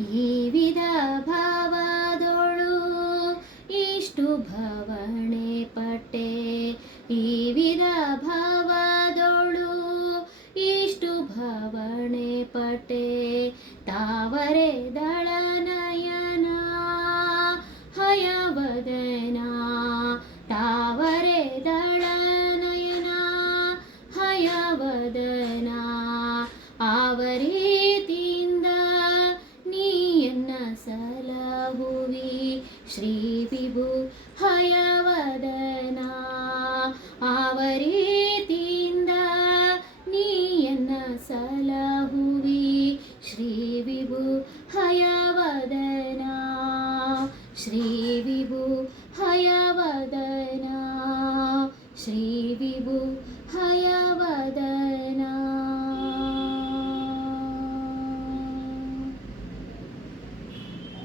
ಈ ವಿಧ ಭಾವದೊಳು ಇಷ್ಟು ಭವಣೆ ಪಟ್ಟೆ, ಈ ವಿಧ ಭಾವದೊಳು ಇಷ್ಟು ಭವಣೆ ಪಟ್ಟೆ. ತಾವರೆ ದಳನಯನ ಹಯವದನ, ತಾವರೆ ದಳನಯನ ಹಯವದನ. ಆವರೀತಿಯಿಂದ ನೀಯನ್ನ ಸಲಹುವಿ ಶ್ರೀ ವಿಭು ಹಯವದನ. ಆವರೀತಿಯಿಂದ ನೀಯನ್ನ ಸಲಹುವಿ ಶ್ರೀ ವಿಭು ಹಯವದನ, ಶ್ರೀ ವಿಭು ಹಯವದನ, ಶ್ರೀ ವಿಭು ಹಯವದನ.